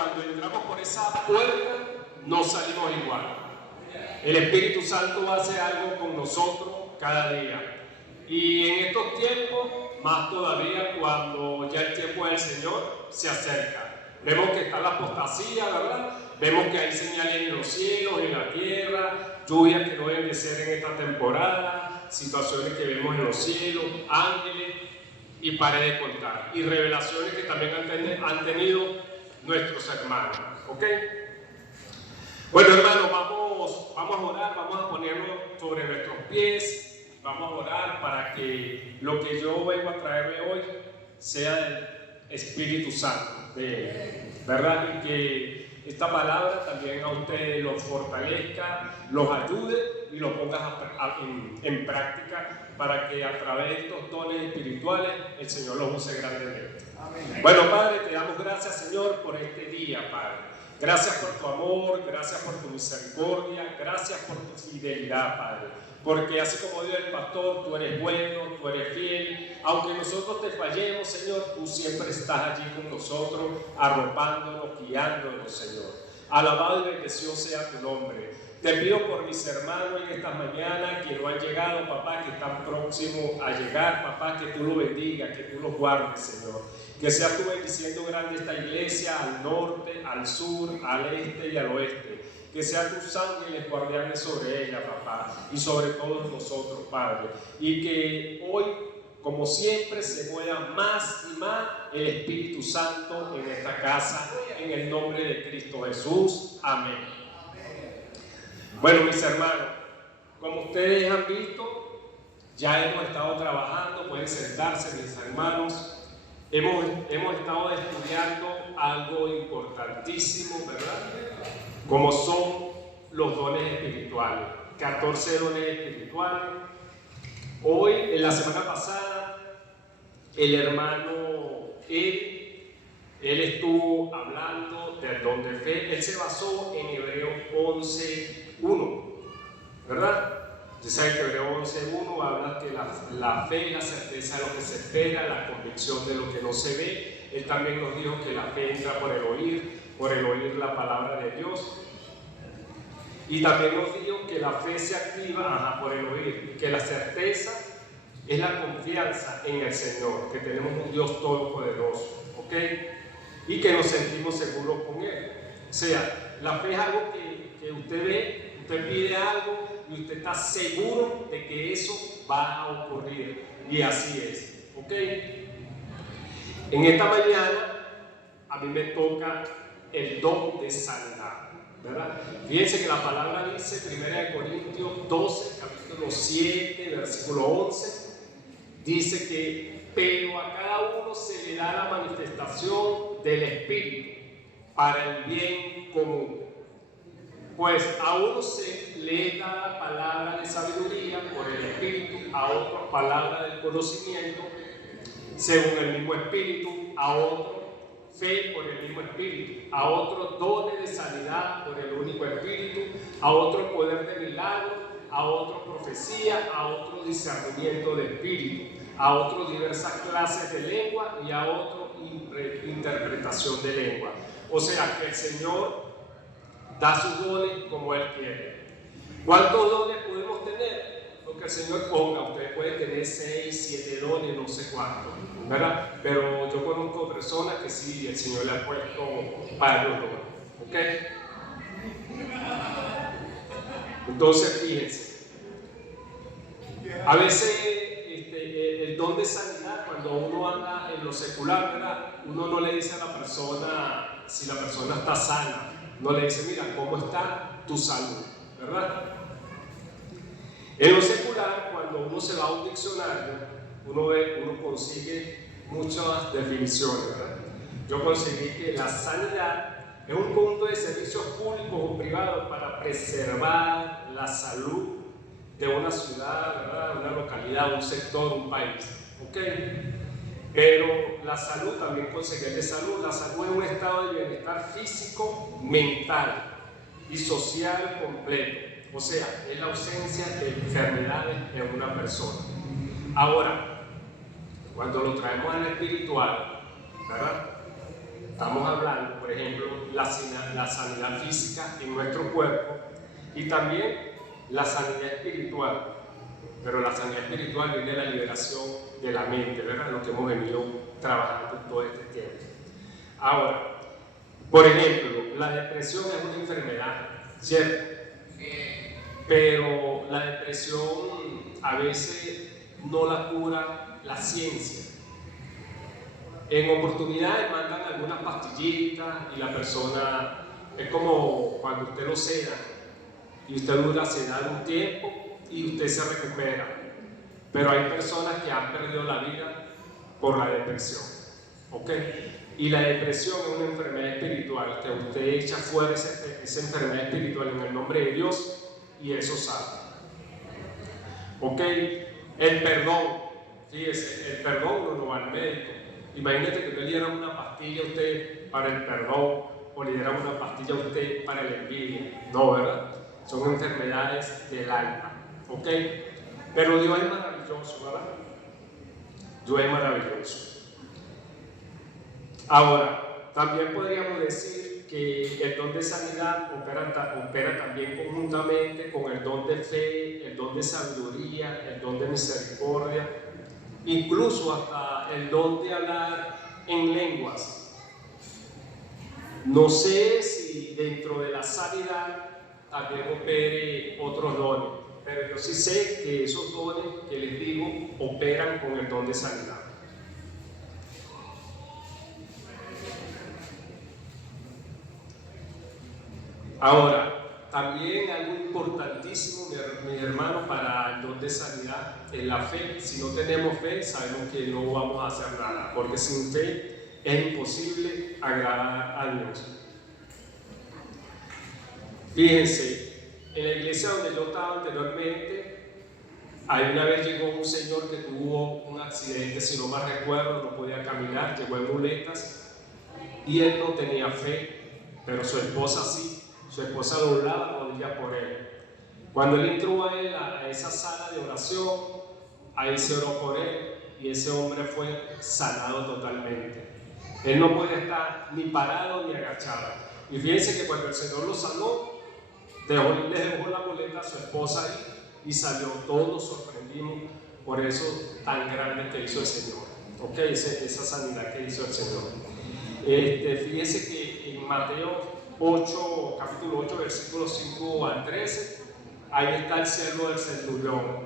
cuando entramos por esa puerta no salimos igual. El Espíritu Santo hace algo con nosotros cada día. Y en estos tiempos, más todavía cuando ya el tiempo del Señor se acerca. Vemos que está la apostasía, ¿verdad? Vemos que hay señales en los cielos, en la tierra, lluvias que no deben de ser en esta temporada, situaciones que vemos en los cielos, ángeles, y pare de contar. Y revelaciones que también han tenido nuestros hermanos. ¿Ok? Bueno, hermanos, vamos a orar, vamos a ponernos sobre nuestros pies. Vamos a orar para que lo que yo vengo a traerle hoy sea del Espíritu Santo, ¿verdad? Y que esta palabra también a ustedes los fortalezca, los ayude y los ponga en práctica para que a través de estos dones espirituales el Señor los use grandemente. Amén. Bueno, Padre, te damos gracias, Señor, por este día, Padre. Gracias por tu amor, gracias por tu misericordia, gracias por tu fidelidad, Padre. Porque así como dijo el pastor, tú eres bueno, tú eres fiel. Aunque nosotros te fallemos, Señor, tú siempre estás allí con nosotros, arropándonos, guiándonos, Señor. Alabado y bendecido sea tu nombre. Te pido por mis hermanos en esta mañana que no han llegado, papá, que están próximos a llegar, papá, que tú los bendigas, que tú los guardes, Señor. Que sea tú bendiciendo grande esta iglesia al norte, al sur, al este y al oeste. Que sean tus ángeles guardianes sobre ella, papá, y sobre todos nosotros, Padre. Y que hoy, como siempre, se mueva más y más el Espíritu Santo en esta casa, en el nombre de Cristo Jesús. Amén. Bueno, mis hermanos, como ustedes han visto, ya hemos estado trabajando, pueden sentarse, mis hermanos. Hemos estado estudiando algo importantísimo, ¿verdad? Como son los dones espirituales, 14 dones espirituales. Hoy, en la semana pasada, el hermano él estuvo hablando del don de fe. Él se basó en Hebreos 11:1, ¿verdad? Ustedes saben que Hebreos 11:1 habla que la fe es la certeza de lo que se espera, la convicción de lo que no se ve. Él también nos dijo que la fe entra por el oír la palabra de Dios. Y también nos dijo que la fe se activa por el oír, que la certeza es la confianza en el Señor, que tenemos un Dios todopoderoso, ¿ok? Y que nos sentimos seguros con Él. O sea, la fe es algo que usted ve, usted pide algo y usted está seguro de que eso va a ocurrir. Y así es, ¿ok? En esta mañana a mí me toca el don de sanidad, ¿verdad? Fíjense que la palabra dice, 1 Corintios 12, capítulo 7, versículo 11, dice que, pero a cada uno se le da la manifestación del Espíritu para el bien común. Pues a uno se le da la palabra de sabiduría por el Espíritu, a otro palabra del conocimiento, según el mismo Espíritu, a otro fe por el mismo Espíritu, a otro dones de sanidad por el único Espíritu, a otro poder de milagro, a otro profecía, a otro discernimiento de espíritu, a otro diversas clases de lengua y a otro interpretación de lengua. O sea que el Señor da sus dones como Él quiere. ¿Cuántos dones podemos tener? Lo que el Señor ponga. Ustedes pueden tener 6, 7 dones, no sé cuántos, ¿verdad? Pero yo conozco personas que sí, el Señor le ha puesto varios dones, ¿ok? Entonces, fíjense, a veces el don de sanidad, cuando uno anda en lo secular, ¿verdad? Uno no le dice a la persona si la persona está sana, no le dice, mira, ¿cómo está tu salud? ¿Verdad? En lo secular, cuando uno se va a un diccionario, uno consigue muchas definiciones, ¿verdad? Yo conseguí que la sanidad es un punto de servicios públicos o privados para preservar la salud de una ciudad, ¿verdad? Una localidad, un sector, un país, ¿ok? Pero la salud, también conseguir de salud, la salud es un estado de bienestar físico, mental y social completo. O sea, es la ausencia de enfermedades en una persona. Ahora, cuando lo traemos al espiritual, ¿verdad? Estamos hablando, por ejemplo, la sanidad física en nuestro cuerpo y también la sanidad espiritual. Pero la sanidad espiritual viene de la liberación de la mente, ¿verdad? Lo que hemos venido trabajando todo este tiempo. Ahora, por ejemplo, la depresión es una enfermedad, ¿cierto? Pero la depresión a veces no la cura la ciencia. En oportunidades mandan algunas pastillitas y la persona, es como cuando usted lo seda y usted dura sedado un tiempo y usted se recupera. Pero hay personas que han perdido la vida por la depresión, ¿ok? Y la depresión es una enfermedad espiritual, que usted echa fuera esa enfermedad espiritual en el nombre de Dios y eso sale, ¿ok? El perdón, fíjese, el perdón uno no va al médico. Imagínate que le dieran una pastilla a usted para el perdón o le dieran una pastilla a usted para el envidia. No, ¿verdad? Son enfermedades del alma, ¿ok? Pero Dios es maravilloso, ¿verdad? Dios es maravilloso. Ahora, también podríamos decir que el don de sanidad opera también conjuntamente con el don de fe, el don de sabiduría, el don de misericordia, incluso hasta el don de hablar en lenguas. No sé si dentro de la sanidad también opere otros dones, pero yo sí sé que esos dones que les digo operan con el don de sanidad. Ahora, también algo importantísimo, mis hermanos, para el don de sanidad es la fe. Si no tenemos fe, sabemos que no vamos a hacer nada, porque sin fe es imposible agradar a Dios. Fíjense, en la iglesia donde yo estaba anteriormente, ahí una vez llegó un señor que tuvo un accidente, si no mal recuerdo, no podía caminar, llegó en muletas y él no tenía fe, pero su esposa sí. Su esposa doblaba rodillas por él. Cuando él entró a esa sala de oración, ahí se oró por él y ese hombre fue sanado totalmente. Él no podía estar ni parado ni agachado. Y fíjense que cuando el Señor lo sanó, le dejó la muleta a su esposa ahí y salió. Todos nos sorprendimos por eso tan grande que hizo el Señor. ¿Ok? Esa sanidad que hizo el Señor. Fíjense que en Mateo 8, capítulo 8, versículos 5 al 13, ahí está el siervo del centurión,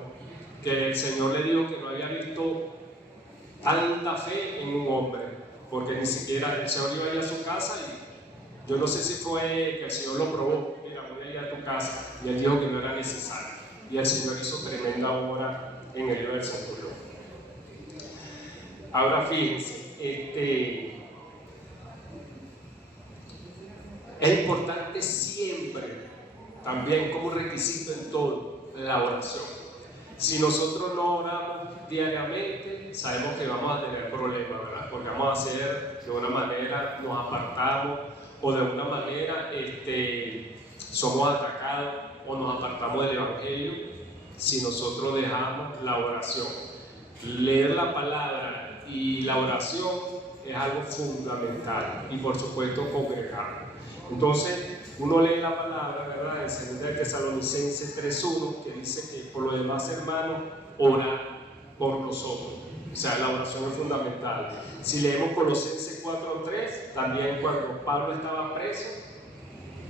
que el Señor le dijo que no había visto tanta fe en un hombre, porque ni siquiera el Señor iba a ir a su casa y yo no sé si fue que el Señor lo probó, mira, voy a ir a tu casa, y él dijo que no era necesario, y el Señor hizo tremenda obra en el del centurión. Ahora fíjense, es importante siempre, también como requisito en todo, la oración. Si nosotros no oramos diariamente, sabemos que vamos a tener problemas, ¿verdad? Porque vamos a hacer de una manera, nos apartamos, o de una manera somos atacados, o nos apartamos del Evangelio, si nosotros dejamos la oración. Leer la palabra y la oración es algo fundamental, y por supuesto congregar. Entonces, uno lee la palabra, ¿verdad? En 2 de Tesalonicenses 3:1, que dice que por lo demás, hermanos, orad por nosotros. O sea, la oración es fundamental. Si leemos Colosenses 4:3, también cuando Pablo estaba preso,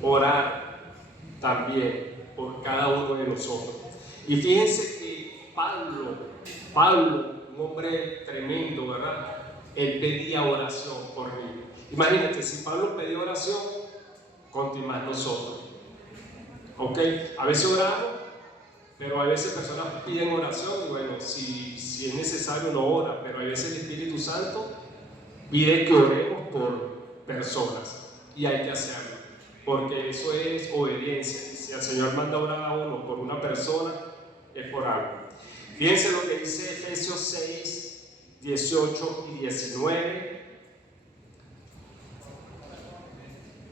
orar también por cada uno de nosotros. Y fíjense que Pablo, un hombre tremendo, ¿verdad? Él pedía oración por mí. Imagínate, si Pablo pedía oración, continuar nosotros, ¿ok? A veces oramos, pero a veces personas piden oración y bueno, si es necesario no ora, pero a veces el Espíritu Santo pide que oremos por personas y hay que hacerlo, porque eso es obediencia. Y si el Señor manda orar a uno por una persona, es por algo. Fíjense lo que dice Efesios 6, 18 y 19.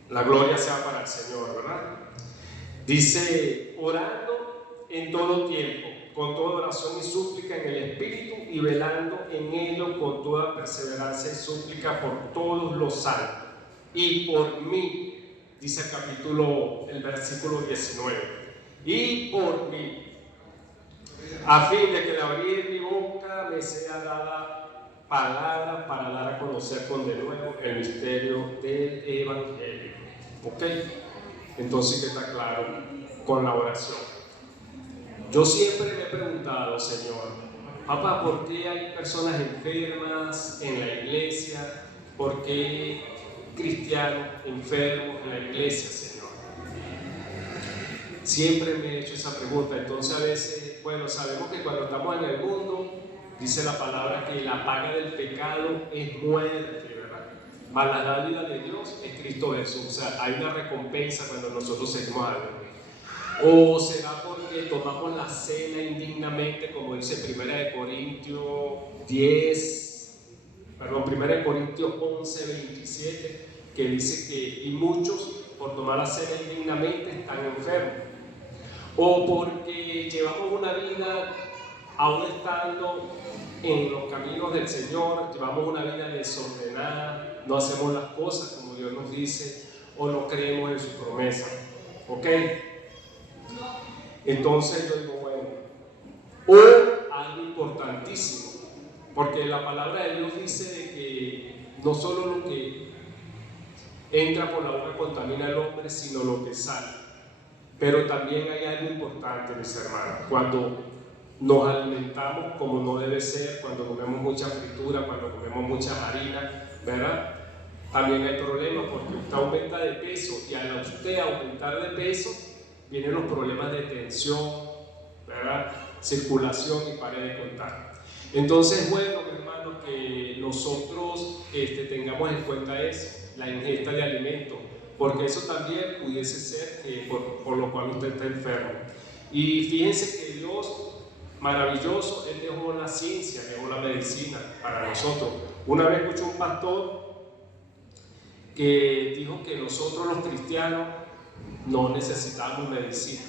La gloria sea para el Señor, ¿verdad? Dice, orando en todo tiempo, con toda oración y súplica en el Espíritu, y velando en ello con toda perseverancia y súplica por todos los santos. y por mí, dice el versículo 19, y por mí, a fin de que al abrir mi boca me sea dada palabra para dar a conocer con de nuevo el misterio del Evangelio. ¿Ok? Entonces, que está claro con la oración. Yo siempre me he preguntado, Señor, papá, ¿por qué hay personas enfermas en la iglesia? ¿Por qué cristianos enfermos en la iglesia, Señor? Siempre me he hecho esa pregunta. Entonces a veces, bueno, sabemos que cuando estamos en el mundo, dice la palabra que la paga del pecado es muerte, ¿verdad? Mas la dádiva de Dios es Cristo Jesús. O sea, hay una recompensa cuando nosotros seguimos a Dios. O será porque tomamos la cena indignamente, como dice 1 Corintios 11, 27, que dice que y muchos por tomar la cena indignamente están enfermos. O porque llevamos una vida, aún estando en los caminos del Señor, llevamos una vida desordenada, no hacemos las cosas como Dios nos dice, o no creemos en su promesa. ¿Ok? Entonces yo digo, bueno, o algo importantísimo, porque la palabra de Dios dice de que no solo lo que entra por la boca contamina al hombre, sino lo que sale. Pero también hay algo importante, mis hermanos, cuando nos alimentamos como no debe ser, cuando comemos mucha fritura, cuando comemos mucha harina, ¿verdad? También hay problemas porque usted aumenta de peso y al usted aumentar de peso vienen los problemas de tensión, ¿verdad? Circulación y pared de contacto. Entonces, bueno, mi hermano, que nosotros tengamos en cuenta eso, la ingesta de alimentos, porque eso también pudiese ser por lo cual usted está enfermo. Y fíjense que Dios, maravilloso, Él dejó la ciencia, dejó la medicina para nosotros. Una vez escuché un pastor que dijo que nosotros los cristianos no necesitamos medicina.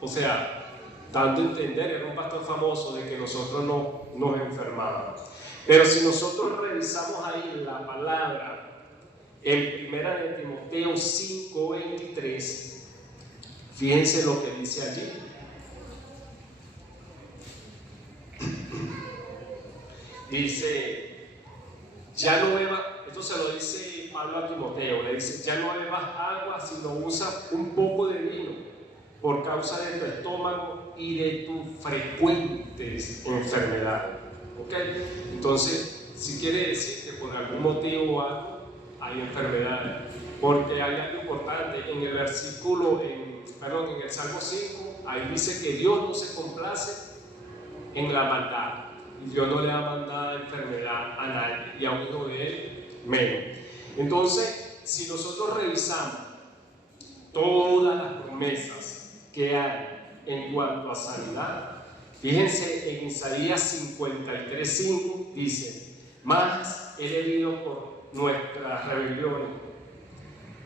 O sea, dando a entender, era un pastor famoso, de que nosotros no nos enfermábamos. Pero si nosotros revisamos ahí la palabra en 1 de Timoteo 5:23, fíjense lo que dice allí. Dice, ya no bebas, esto se lo dice Pablo a Timoteo, le dice, ya no bebas agua, sino usa un poco de vino por causa de tu estómago y de tus frecuentes enfermedades. ¿Ok? Entonces, si quiere decir que por algún motivo o algo hay enfermedades, porque hay algo importante en el versículo, en el Salmo 5, ahí dice que Dios no se complace en la maldad. Dios no le ha mandado enfermedad a nadie y a un hijo de él menos. Entonces, si nosotros revisamos todas las promesas que hay en cuanto a sanidad, fíjense en Isaías 53:5 dice, mas él herido por nuestras rebeliones,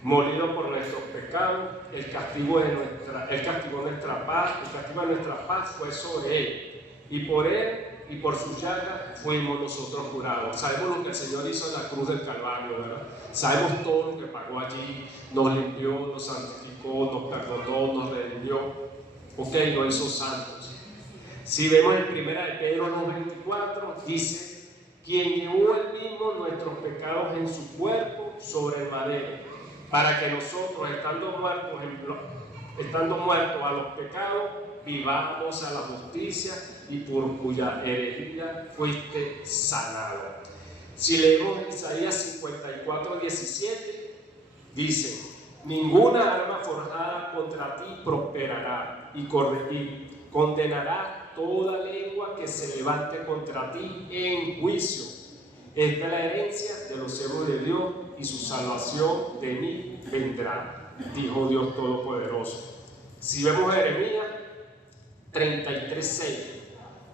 molido por nuestros pecados, el castigo de nuestra paz fue sobre él, y por él y por su llaga fuimos nosotros curados. Sabemos lo que el Señor hizo en la cruz del Calvario, ¿verdad? Sabemos todo lo que pagó allí, nos limpió, nos santificó, nos perdonó, nos redimió, ok, nos hizo santos. Si vemos en 1 de Pedro 2:24, dice, quien llevó él mismo nuestros pecados en su cuerpo sobre el madero, para que nosotros, estando muertos a los pecados, vivamos a la justicia, y por cuya herejía fuiste sanado. Si leemos Isaías 54:17, dice, ninguna arma forjada contra ti prosperará, y condenará toda lengua que se levante contra ti en juicio. Esta es la herencia de los siervos de Dios, y su salvación de mí vendrá, dijo Dios Todopoderoso. Si vemos Jeremías 33:6,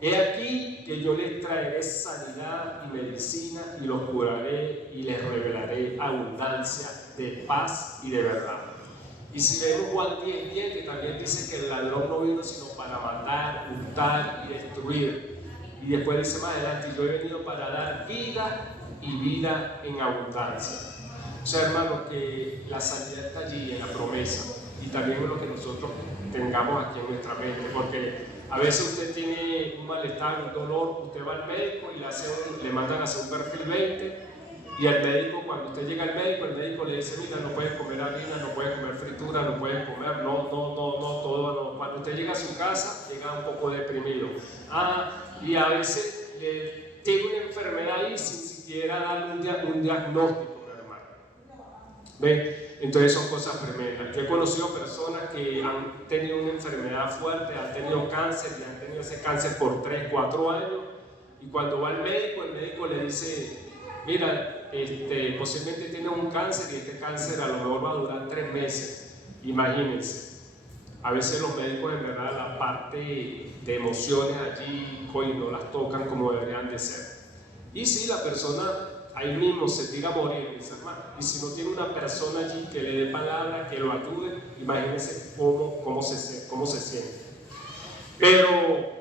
he aquí que yo les traeré sanidad y medicina, y los curaré y les revelaré abundancia de paz y de verdad. Y si vemos Juan 10:10, que también dice que el ladrón no vino sino para matar, hurtar y destruir. Y después dice más adelante, yo he venido para dar vida y vida en abundancia. O sea, hermano, que la sanidad está allí en la promesa y también en lo que nosotros tengamos aquí en nuestra mente, porque a veces usted tiene un malestar, un dolor, usted va al médico y le mandan a hacer un perfil 20 y el médico, cuando usted llega al médico, el médico le dice, mira, no puedes comer harina, no puedes comer fritura, no puedes comer, todo no. Cuando usted llega a su casa, llega un poco deprimido. Y a veces tiene una enfermedad ahí sin siquiera darle un diagnóstico, hermano. ¿Ven? Entonces son cosas tremendas. Yo he conocido personas que han tenido una enfermedad fuerte, han tenido cáncer y han tenido ese cáncer por 3, 4 años, y cuando va al médico, el médico le dice, mira, posiblemente tiene un cáncer y este cáncer a lo mejor va a durar 3 meses. Imagínense. A veces los médicos en verdad la parte de emociones allí no las tocan como deberían de ser. Y si la persona ahí mismo se tira a morir, mis hermanos, y si no tiene una persona allí que le dé palabra, que lo ayude, imagínense cómo se siente. Pero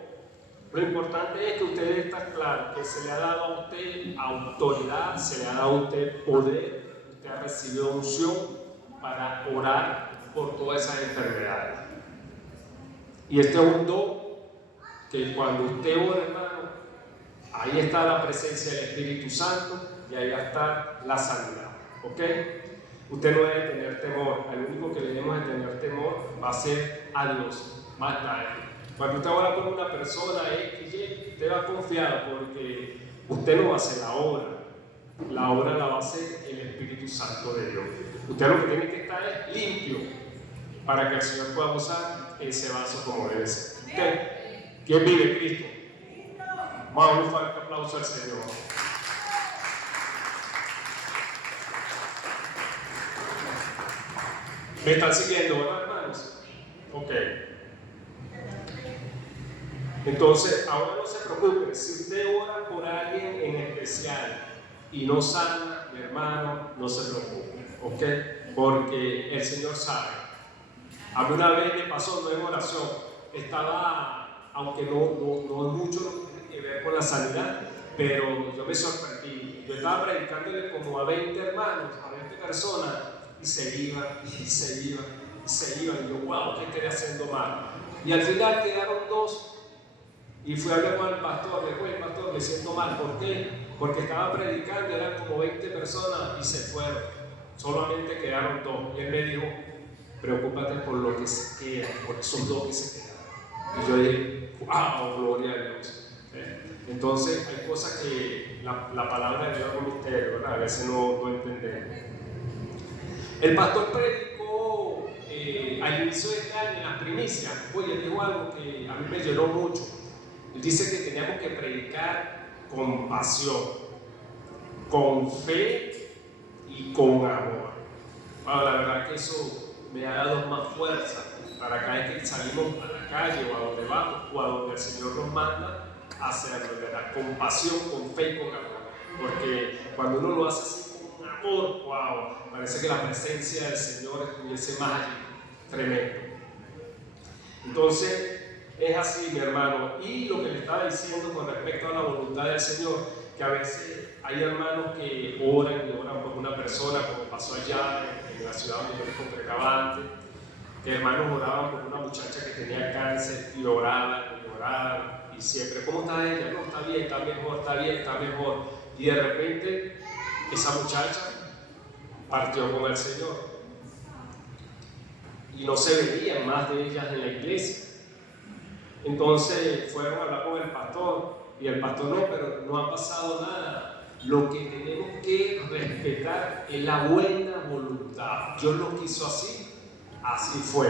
lo importante es que usted está claro que se le ha dado a usted autoridad, se le ha dado a usted poder, usted ha recibido unción para orar por todas esas enfermedades. Y este es un don que cuando usted ora, hermano, ahí está la presencia del Espíritu Santo y ahí va a estar la sanidad. ¿Ok? Usted no debe tener temor. El único que debemos de tener temor va a ser a Dios, más nadie. Cuando usted ora por una persona, usted va confiado porque usted no va a hacer la obra. La obra la va a hacer el Espíritu Santo de Dios. Usted lo que tiene que estar es limpio para que el Señor pueda usar ese vaso como debe ser. ¿Okay? ¿Quién vive? Cristo. Vamos a dar un fuerte aplauso al Señor. ¿Me están siguiendo, verdad, hermanos? Ok. Entonces, ahora no se preocupe. Si usted ora por alguien en especial y no sana, mi hermano, no se preocupe. ¿Ok? Porque el Señor sabe. A mí una vez me pasó, no en oración, estaba, aunque no mucho que ver con la sanidad, pero yo me sorprendí. Yo estaba predicándole como a 20 hermanos, a 20 personas, y se iban, y yo, wow, ¿qué estoy haciendo mal? Y al final quedaron 2, y fui a hablar con el pastor, le dije, pastor, me siento mal. ¿Por qué? Porque estaba predicando, eran como 20 personas, y se fueron. Solamente quedaron 2, y él me dijo, preocúpate por lo que se queda, por esos 2 que se quedan. Y yo dije, wow, gloria a Dios. Entonces hay cosas que la palabra de Dios es un misterio, ¿verdad? A veces no entendemos. El pastor predicó al inicio de este año en las primicias. Oye, dijo algo que a mí me llenó mucho. Él dice que teníamos que predicar con pasión, con fe y con amor. Bueno, la verdad que eso me ha dado más fuerza para cada vez que salimos a la calle o a donde vamos o a donde el Señor nos manda a hacerlo, ¿verdad? Con pasión, con fe y con amor. Porque cuando uno lo hace así con amor, wow, parece que la presencia del Señor estuviese más allí, tremendo. Entonces, es así, mi hermano. Y lo que le estaba diciendo con respecto a la voluntad del Señor, que a veces hay hermanos que oran y oran por una persona, como pasó allá en la ciudad donde yo me congregaba antes, que hermanos oraban por una muchacha que tenía cáncer y oraban, y siempre, ¿cómo está ella? No, está bien, está mejor. Y de repente, esa muchacha partió con el Señor. Y no se veían más de ellas en la iglesia. Entonces fueron a hablar con el pastor, y el pastor no, pero no ha pasado nada. Lo que tenemos que respetar es la buena voluntad. Dios lo quiso así, así fue.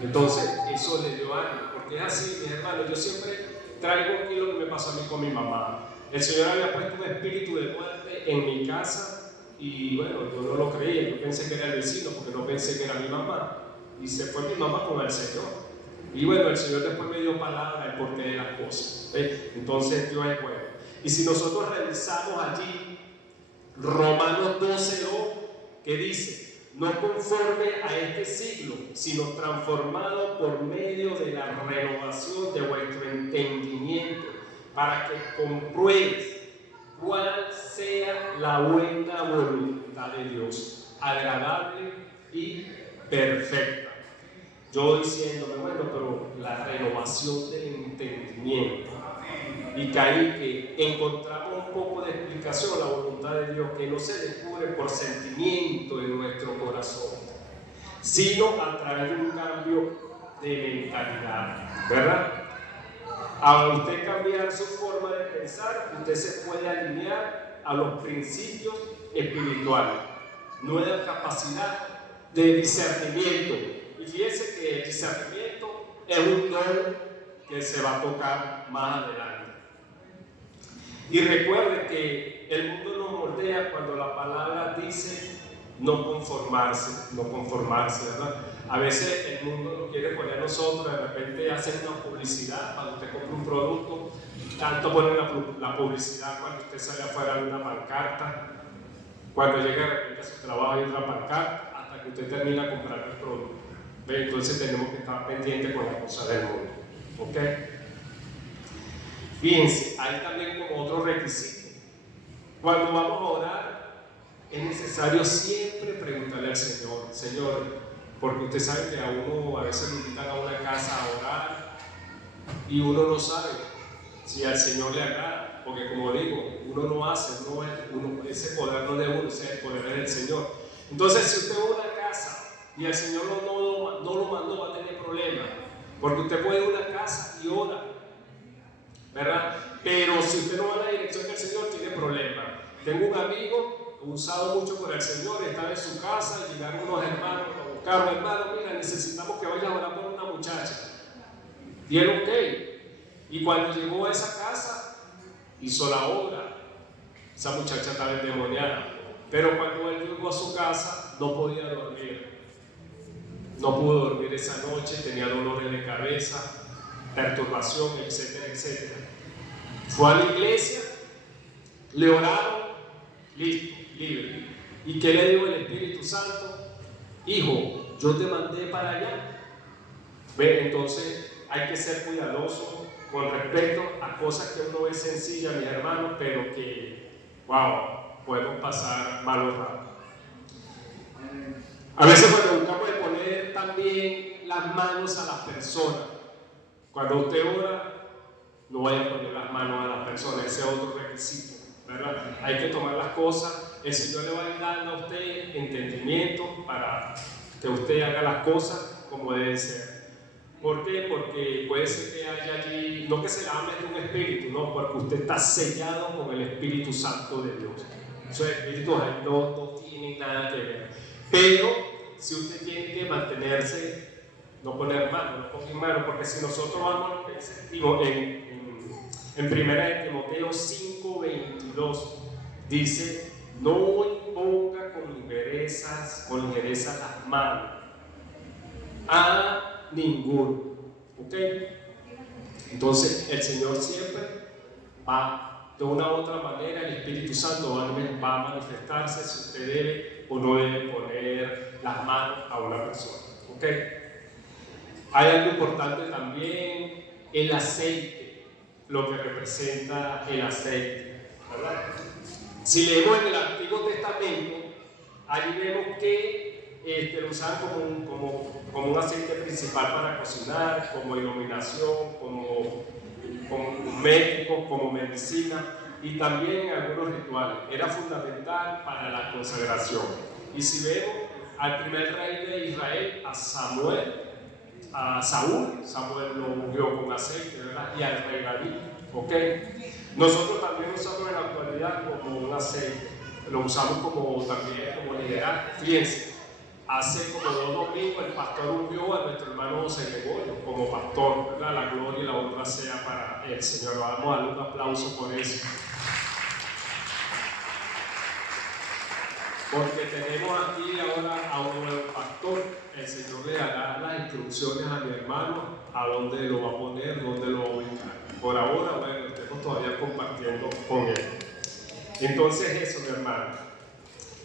Entonces eso le dio ánimo, porque es así, mis hermanos. Yo siempre traigo aquí lo que me pasó a mí con mi mamá. El Señor había puesto un espíritu de muerte en mi casa, y bueno, yo no lo creía. Yo pensé que era el vecino, porque no pensé que era mi mamá, y se fue mi mamá con el Señor. Y bueno, el Señor después me dio palabra del porqué de las cosas. Entonces Dios es bueno. Y si nosotros revisamos allí Romanos 12:2, que dice, no conforme a este siglo, sino transformado por medio de la renovación de vuestro entendimiento, para que compruebes cuál sea la buena voluntad de Dios, agradable y perfecta. Yo diciéndome, bueno, pero la renovación del entendimiento. Y caí que encontramos un poco de explicación a la voluntad de Dios, que no se descubre por sentimiento en nuestro corazón, sino a través de un cambio de mentalidad, ¿verdad? Al usted cambiar su forma de pensar, usted se puede alinear a los principios espirituales, nueva capacidad de discernimiento. Y fíjense que el discernimiento es un don que se va a tocar más adelante. Y recuerde que el mundo nos moldea cuando la palabra dice no conformarse, ¿verdad? A veces el mundo nos quiere poner a nosotros, de repente hacen una publicidad cuando usted compra un producto, tanto ponen la publicidad cuando usted sale afuera de una pancarta, cuando llega de repente a su trabajo hay otra pancarta, hasta que usted termina comprando el producto. Entonces tenemos que estar pendientes con las cosas del mundo, ¿ok? Fíjense, hay también como otro requisito. Cuando vamos a orar, es necesario siempre preguntarle al Señor, Señor, porque usted sabe que a uno a veces lo invitan a una casa a orar y uno no sabe si al Señor le agrada, porque como digo, uno no hace, ese poder no es de uno, ese poder es del Señor. Entonces, si usted va a una casa y el Señor no lo mandó, va a tener problemas, porque usted puede ir a una casa y ora, ¿verdad? Pero si usted no va a la dirección del Señor, tiene problemas. Tengo un amigo usado mucho por el Señor, estaba en su casa y llegaron unos hermanos a buscarlo, hermano, mira, necesitamos que vayas a orar por una muchacha. Y él, ok. Y cuando llegó a esa casa, hizo la obra. Esa muchacha estaba endemoniada. Pero cuando él llegó a su casa, no podía dormir. No pudo dormir esa noche, tenía dolores de cabeza, perturbación, etcétera, etcétera. Fue a la iglesia, le oraron, listo, libre. ¿Y qué le dijo el Espíritu Santo? Hijo, yo te mandé para allá. ¿Ve? Entonces hay que ser cuidadoso con respecto a cosas que uno ve sencillas, mis hermanos, pero que, wow, podemos pasar malos ratos. A veces cuando buscamos de poner también las manos a las personas, cuando usted ora, no vaya a poner las manos a las personas, ese es otro requisito, ¿verdad? Hay que tomar las cosas, el Señor le va a ir dando a usted entendimiento para que usted haga las cosas como deben ser. ¿Por qué? Porque puede ser que haya allí, no que se le mete un espíritu, no, porque usted está sellado con el Espíritu Santo de Dios. Esos espíritus no tienen nada que ver. Pero si usted tiene que mantenerse, no poner mano, no ponga mano, porque si nosotros vamos a lo que dice en 1 Timoteo 5:22, dice, no imponga con ligerezas las manos a ninguno, ¿ok? Entonces el Señor siempre va, de una u otra manera, el Espíritu Santo va a manifestarse si usted debe o no debe poner las manos a una persona, ¿ok? Hay algo importante también, el aceite, lo que representa el aceite, ¿verdad? Si leemos en el Antiguo Testamento, allí vemos que lo usan como un aceite principal para cocinar, como iluminación, como médico, como medicina y también en algunos rituales. Era fundamental para la consagración. Y si vemos al primer rey de Israel, a Saúl lo ungió con aceite, ¿verdad? Y al rey David, ¿ok? Nosotros también lo usamos en la actualidad como un aceite, lo usamos también como liberal. Fíjense, hace como 2 domingos el pastor ungió a nuestro hermano José Gregorio como pastor, ¿verdad? La gloria y la honra sea para el Señor. Vamos a darle un aplauso por eso. Porque tenemos aquí ahora a un nuevo pastor. El Señor le dará las instrucciones a mi hermano a dónde lo va a poner, dónde lo va a ubicar. Por ahora, bueno, estamos todavía compartiendo con él. Entonces eso, mi hermano,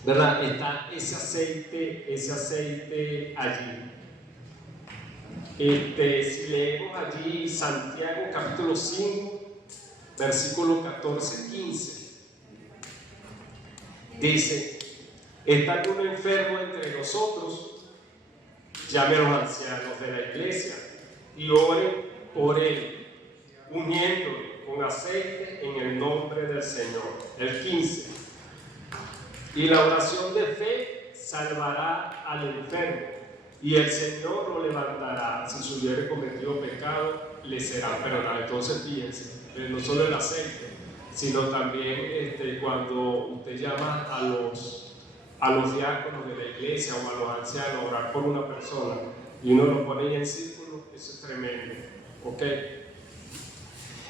¿verdad? Está ese aceite allí. Si leemos allí Santiago capítulo 5, versículo 14-15, Dice: ¿está alguno enfermo entre nosotros? Llame a los ancianos de la iglesia y oren por él, uniéndolo con aceite en el nombre del Señor. El 15. Y la oración de fe salvará al enfermo, y el Señor lo levantará. Si se hubiere cometido pecado, le será perdonado. Entonces fíjense, no solo el aceite, sino también cuando usted llama a los diáconos de la iglesia o a los ancianos a orar por una persona y uno lo pone en círculo, eso es tremendo. ¿Ok?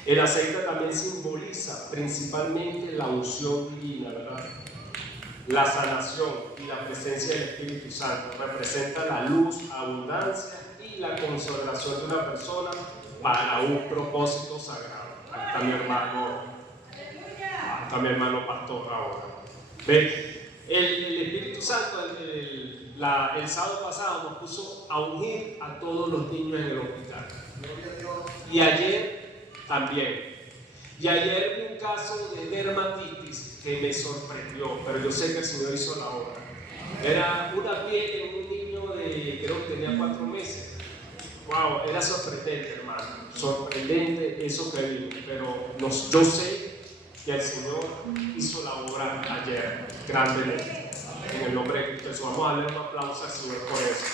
El aceite también simboliza principalmente la unción divina, ¿verdad? La sanación y la presencia del Espíritu Santo. Representa la luz, abundancia y la consolación de una persona para un propósito sagrado. Ahí está mi hermano pastor ahora. ¿Ve? El Espíritu Santo el sábado pasado nos puso a ungir a todos los niños en el hospital. Y ayer también. Y ayer vi un caso de dermatitis que me sorprendió, pero yo sé que el Señor hizo la obra. Era una piel en un niño de, creo que tenía 4 meses. Wow, era sorprendente, hermano. Sorprendente eso que vi. Pero yo sé que el Señor hizo la obra ayer, grandemente. En el nombre de Cristo Jesús. Vamos a darle un aplauso al Señor por eso.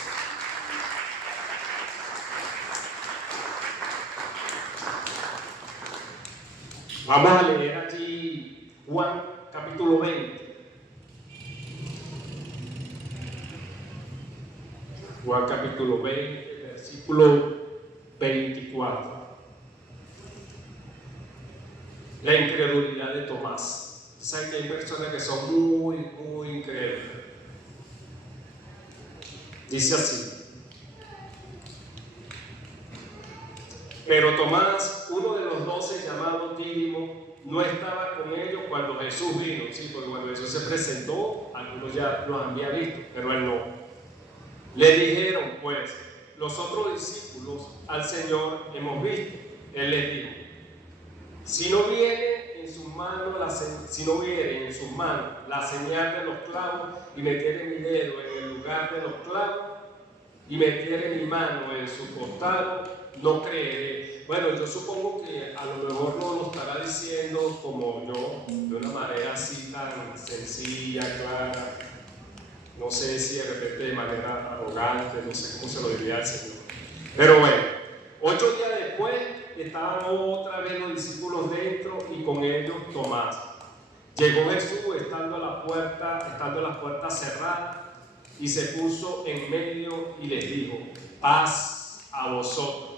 Vamos a leer allí Juan capítulo 20. Juan capítulo 20, versículo 24. La incredulidad de Tomás. ¿Saben que hay personas que son muy incrédulas? Dice así: pero Tomás, uno de los 12 llamado Dídimo, no estaba con ellos cuando Jesús vino. Sí, porque cuando Jesús se presentó, algunos ya los había visto, pero él no. Le dijeron pues los otros discípulos: al Señor hemos visto. Él les dijo: si no viere en sus manos la señal de los clavos, y metiere mi dedo en el lugar de los clavos, y metiere mi mano en su costado, no creeré. Bueno, yo supongo que a lo mejor no lo estará diciendo como yo, de una manera así tan sencilla, clara. No sé si de repente de manera arrogante, no sé cómo se lo diría al Señor. Pero bueno, 8 días después estaban otra vez los discípulos dentro y con ellos Tomás. Llegó Jesús estando las puertas cerradas, y se puso en medio y les dijo: paz a vosotros.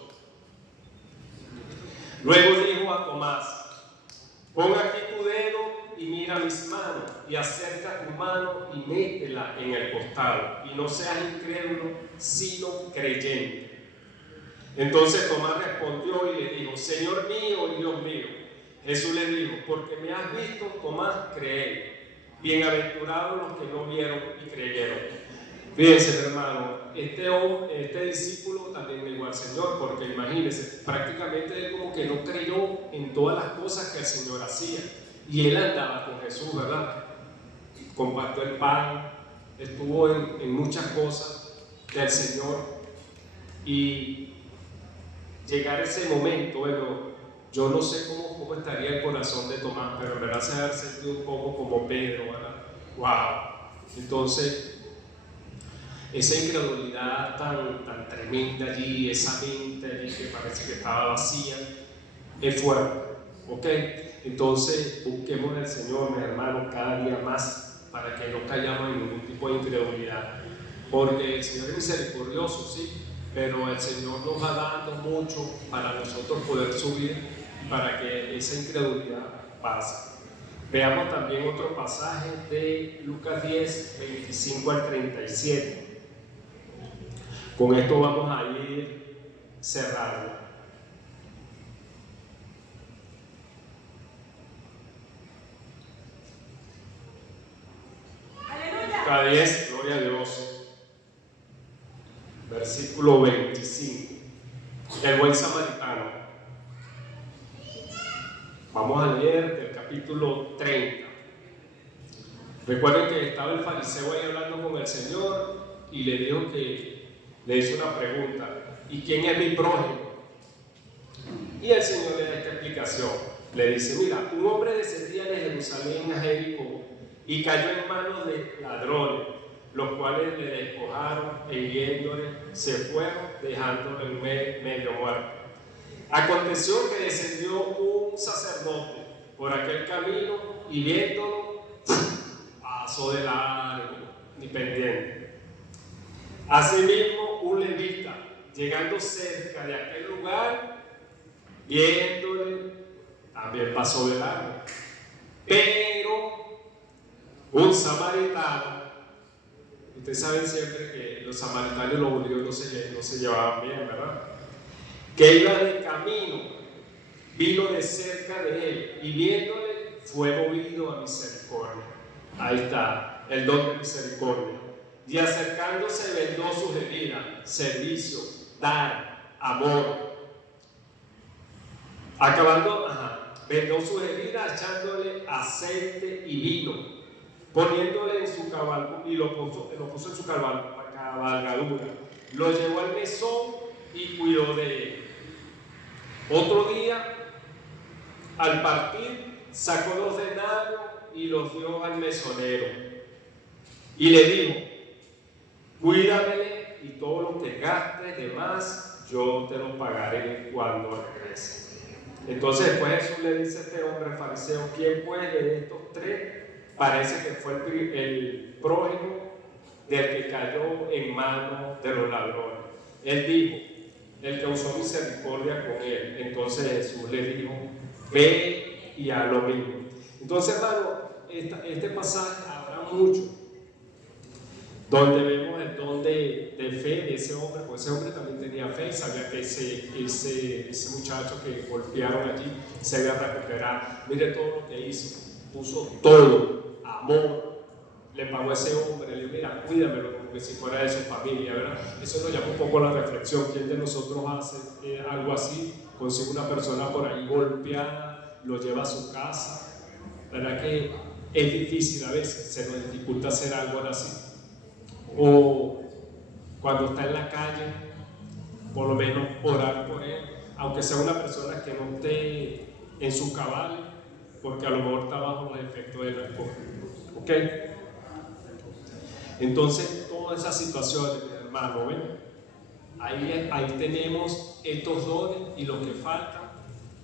Luego dijo a Tomás: pon aquí tu dedo y mira mis manos, y acerca tu mano y métela en el costado, y no seas incrédulo, sino creyente. Entonces Tomás respondió y le dijo: Señor mío y Dios mío. Jesús le dijo: porque me has visto, Tomás, cree. Bienaventurados los que no vieron y creyeron. Fíjense, hermano, este discípulo también negó al Señor, porque imagínense, prácticamente él como que no creyó en todas las cosas que el Señor hacía. Y él andaba con Jesús, ¿verdad? Compartió el pan, estuvo en muchas cosas del Señor. Y llegar ese momento, bueno, yo no sé cómo estaría el corazón de Tomás, pero en verdad se ha sentido un poco como Pedro, ¿verdad? ¡Wow! Entonces, esa incredulidad tan tremenda allí, esa mente allí que parece que estaba vacía, es fuerte, ¿ok? Entonces busquemos al Señor, mi hermano, cada día más, para que no callamos en ningún tipo de incredulidad, porque el Señor es misericordioso, sí, pero el Señor nos va dando mucho para nosotros poder subir, para que esa incredulidad pase. Veamos también otro pasaje de Lucas 10, 25 al 37. Con esto vamos a ir cerrando. Lucas 10, gloria a Dios. Versículo 25. El buen samaritano. Vamos a leer del capítulo 30. Recuerden que estaba el fariseo ahí hablando con el Señor y le dijo que le hizo una pregunta: ¿y quién es mi prójimo? Y el Señor le da esta explicación. Le dice: mira, un hombre descendía de Jerusalén a Jericó y cayó en manos de ladrones, los cuales le despojaron e hiriéndole se fueron, dejándole medio muerto. Aconteció que descendió un sacerdote por aquel camino y viéndolo, pasó de largo, ni pendiente. Asimismo, un levita, llegando cerca de aquel lugar, viéndole, también pasó de largo. Pero un samaritano, ustedes saben siempre que los samaritanos y los judíos no se llevaban bien, ¿verdad? Que iba de camino, vino de cerca de él y viéndole fue movido a misericordia. Ahí está, el don de misericordia. Y acercándose vendó sus heridas, servicio, dar, amor. Acabando, vendó sus heridas echándole aceite y vino, poniéndole en su caballo, y lo puso en su cabalgadura. Lo llevó al mesón y cuidó de él. Otro día, al partir, sacó 2 denarios y los dio al mesonero. Y le dijo: cuídamele y todo lo que gastes de más, yo te lo pagaré cuando regrese. Entonces después Jesús le dice a este hombre fariseo: ¿quién pues de estos 3 parece que fue el prójimo del que cayó en manos de los ladrones? Él dijo: el que usó misericordia con él. Entonces Jesús le dijo: ve y haz lo mismo. Entonces, hermano, este pasaje habrá mucho donde vemos el don de fe de ese hombre, porque ese hombre también tenía fe y sabía que ese muchacho que golpearon allí se iba a recuperar. Mire todo lo que hizo, puso todo, amor, le pagó a ese hombre, le dijo: mira, cuídamelo como que si fuera de su familia, ¿verdad? Eso nos llama un poco la reflexión. ¿Quién de nosotros hace algo así? Consigue una persona por ahí golpeada, lo lleva a su casa, ¿verdad? Que es difícil a veces, se nos dificulta hacer algo así. O cuando está en la calle, por lo menos orar por él, aunque sea una persona que no esté en su cabal, porque a lo mejor está bajo los efectos del alcohol. ¿Ok? Entonces, todas esas situaciones, hermano, ¿ven? Ahí tenemos estos dones y lo que falta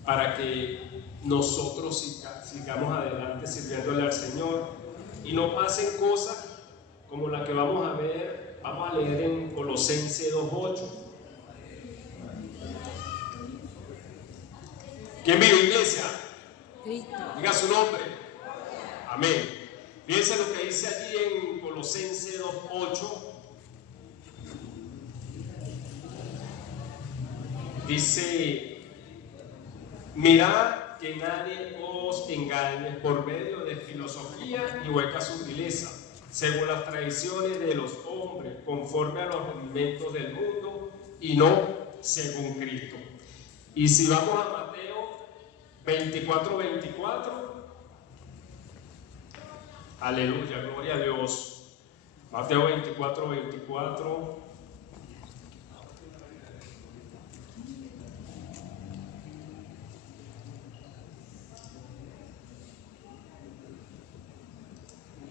para que nosotros sigamos adelante sirviéndole al Señor y no pasen cosas como la que vamos a ver, vamos a leer en Colosenses 2:8. ¿Quién vive, iglesia? Cristo. Diga su nombre. Amén. Fíjense lo que dice allí en Colosenses 2:8. Dice: mirad que nadie os engañe por medio de filosofía y hueca sutileza, según las tradiciones de los hombres, conforme a los rudimentos del mundo y no según Cristo. Y si vamos a Mateo 24:24, aleluya, gloria a Dios. Mateo 24:24.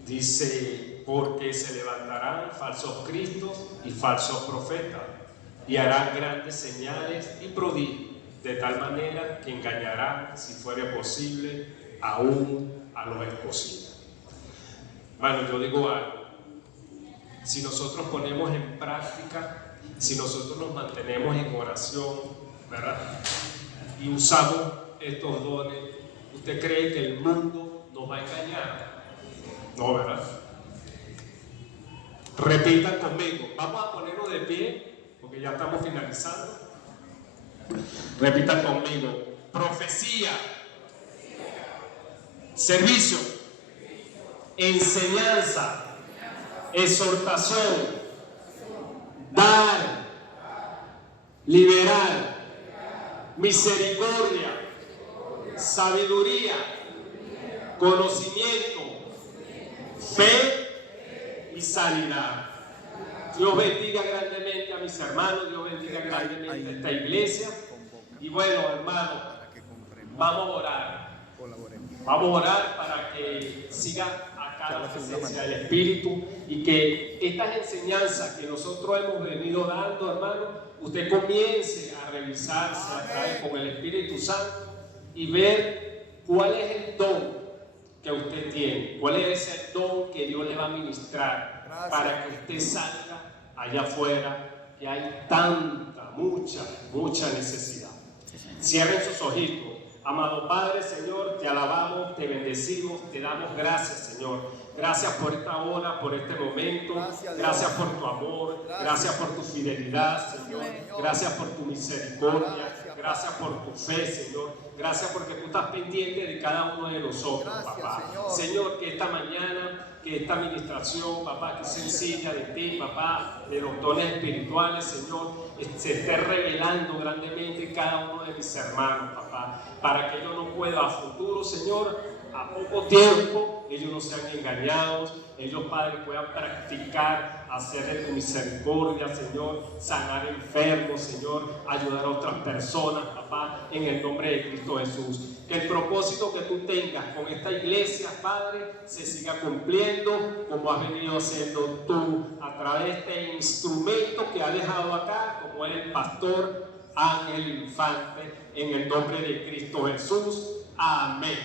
Dice: porque se levantarán falsos cristos y falsos profetas, y harán grandes señales y prodigios, de tal manera que engañarán, si fuere posible, aún a los escogidos. Bueno, yo digo algo: si nosotros ponemos en práctica, si nosotros nos mantenemos en oración, ¿verdad? Y usamos estos dones, ¿usted cree que el mundo nos va a engañar? No, ¿verdad? Repitan conmigo. Vamos a ponernos de pie porque ya estamos finalizando. Repitan conmigo: profecía, servicio, enseñanza, exhortación, dar, liberar, misericordia, sabiduría, conocimiento, fe y sanidad. Dios bendiga grandemente a mis hermanos, Dios bendiga grandemente a esta iglesia. Y bueno, hermanos, vamos a orar. Vamos a orar para que siga acá la presencia del Espíritu y que estas enseñanzas que nosotros hemos venido dando, hermano, usted comience a revisarse a través con el Espíritu Santo y ver cuál es el don que usted tiene, cuál es ese don que Dios le va a ministrar para que usted salga allá afuera, que hay tanta, mucha necesidad. Cierren sus ojitos. Amado Padre, Señor, te alabamos, te bendecimos, te damos gracias, Señor. Gracias por esta hora, por este momento. Gracias por tu amor. Gracias por tu fidelidad, Señor. Gracias por tu misericordia. Gracias por tu fe, Señor. Gracias porque tú estás pendiente de cada uno de nosotros, papá. Señor, que esta mañana, que esta administración, papá, que es sencilla de ti, papá, de los dones espirituales, Señor, se esté revelando grandemente en cada uno de mis hermanos, papá, para que ellos no puedan a futuro, Señor, a poco tiempo, ellos no sean engañados, ellos, Padre, puedan practicar, hacer de tu misericordia, Señor, sanar enfermos, Señor, ayudar a otras personas, papá, en el nombre de Cristo Jesús. Que el propósito que tú tengas con esta iglesia, Padre, se siga cumpliendo como has venido haciendo tú a través de este instrumento que ha dejado acá, como es el pastor Ángel Infante, en el nombre de Cristo Jesús. Amén.